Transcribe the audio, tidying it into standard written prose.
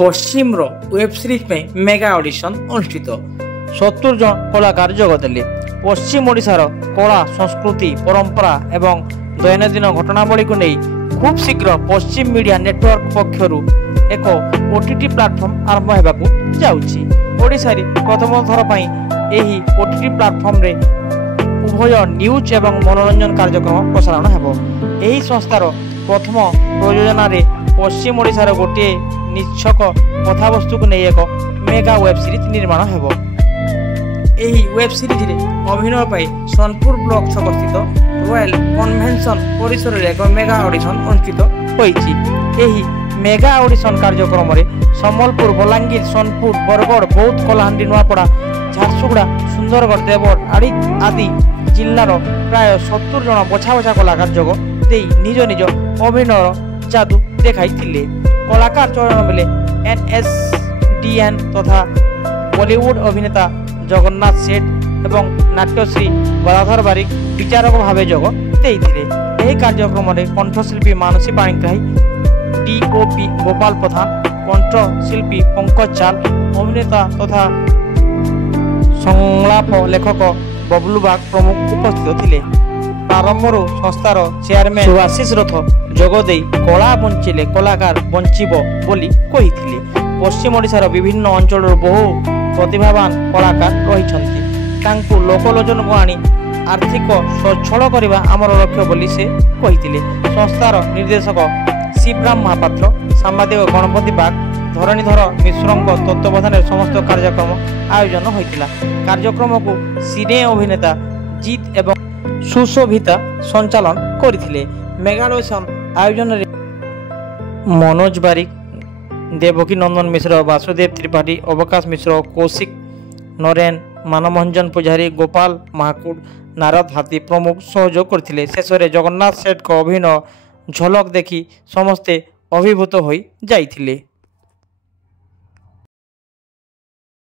पश्चिम web series में mega audition अनुष्ठित 70 जन कलाकार जोगदेले। पश्चिम ओडिशार कला संस्कृति परंपरा एवं दैनंदिन घटनावली को नहीं खूब शीघ्र पश्चिम मीडिया नेटवर्क पक्षर एक ओटीटी प्लाटफर्म आरंभ होगाकू जाउछि। ओडिशा रे प्रथम थर पई एही ओटीटी प्लाटफर्म रे उभय न्यूज एवं मनोरंजन कार्यक्रम प्रसारण हेबो। एही संस्थार प्रथम प्रयोजना रे पश्चिम ओडिशार गोटे निच्छक कथावस्तु को नहीं एक मेगा वेब सीरीज निर्माण हेबो। एही वेब सीरीज रे अभिनय पाई सोनपुर ब्लॉक छक स्थित रॉयल कन्वेंशन परिसर रे एक मेगा ऑडिशन अनुष्ठित होईछि। एही मेगा ऑडिशन कार्यक्रम रे सम्बलपुर बलांगीर सोनपुर बरगढ़ बौद्ध कलाहांडी नुआपड़ा झारसुगुड़ा सुंदरगढ़ देवगढ़ आदि जिल्लार प्राय 70 जन बछा बछा कलाकार जोग देई निज निज अभिनय जादू देखाइथिले। कलाकार चयन बेले NSDN तथा बॉलीवुड अभिनेता जगन्नाथ सेठ एवं नाट्यश्री गदाधर बारिक विचारक भाव जोग देइथिले। एही कार्यक्रम रे कंठशिल्पी मानसी पाणिग्राही, DOP गोपाल प्रधान, कंठशिल्पी पंकज चाल, अभिनेता तथा संलाप लेखक बबलू बाग प्रमुख उपस्थित थिले। प्रारंभर संस्थार चेयरमैन सुभाषिष रथ जोगदे कला बंचिले कलाकार बंचिब बोली कहिथिले। पश्चिम ओडिशार विभिन्न अंचल बहु प्रतिभावान कलाकार रहिछन्ति। तांकु लोकलोचन को आनी आर्थिक सच्छल करबा आमर लक्ष्य बोली से कहिथिले। संस्थार निर्देशक शिवराम महापात्र, सांबादिक गणपति बाग, धरणीधर मिश्रଙ୍କ तत्वावधान समस्त कार्यक्रम आयोजन होइतिला। कार्यक्रम को सिने अभिनेता जीत एवं सुशोभिता संचालन करथिले। मेगा ऑडिशन आयोजन रे मनोज बारिक, देवकी नंदन मिश्र, वासुदेव त्रिपाठी, अवकाश मिश्र, कौशिक नरेन, मानमोहन पुजारी, गोपाल महाकुड़, नारद हाथी प्रमुख सहयोग करथिले। शेष में जगन्नाथ सेठ को अभिनय झलक देखि समस्ते अभिभूत होई जाइथिले।